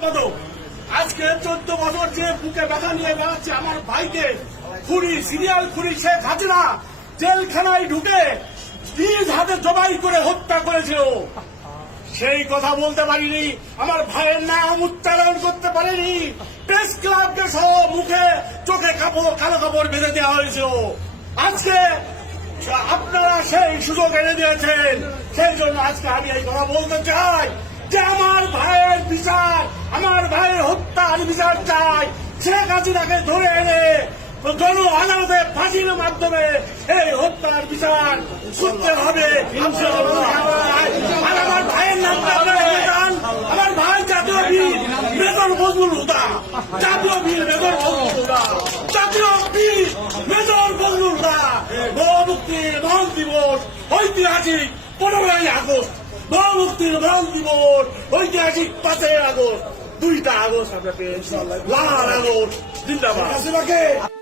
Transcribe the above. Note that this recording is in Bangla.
সম্পাদক আজকে চোদ্দ বছর যে বুকে ব্যথা নিয়ে বেড়াচ্ছে আমার ভাইকে, খুনি, সিরিয়াল খুনি শেখ হাসিনা, জেলখানায় ঢুকে নিজ হাতে জবাই করে হত্যা করেছে ও। সেই কথা বলতে পারিনি, আমার ভাইয়ের নাম উচ্চারণ করতে পারিনি। প্রেস ক্লাবকে সহ মুখে চোখে কাপড়, কালো কাপড় বেঁধে দেওয়া হয়েছে আজকে আপনারা সেই সুযোগ এনে দিয়েছেন। সেই জন্য আজকে আমি এই কথা বলতে চাই। যে আমার ভাইয়ের বিচার, আমার ভাইয়ের হত্যার বিচার চাই, শেখ হাসিনাকে ধরে এনে জন আদালতে ফাঁসির মাধ্যমে এই হত্যার বিচার করতে হবে। আর আমার ভাইয়ের নামটা আমার ভাই জাতীয় বীর মেজর বজলুল হুদা, জাতীয় বীর মেজর জাতীয় বীর মেজর বজলুল হুদা গণমুক্তির মহান দিবস ঐতিহাসিক পনেরোই আগস্ট। গণমুক্তির মহান দিবস ঐতিহাসিক পাঁচই আগস্ট দুইটা আগস্ট আমরা পেয়েছি। লাল আগস্ট জিন্দাবাদ।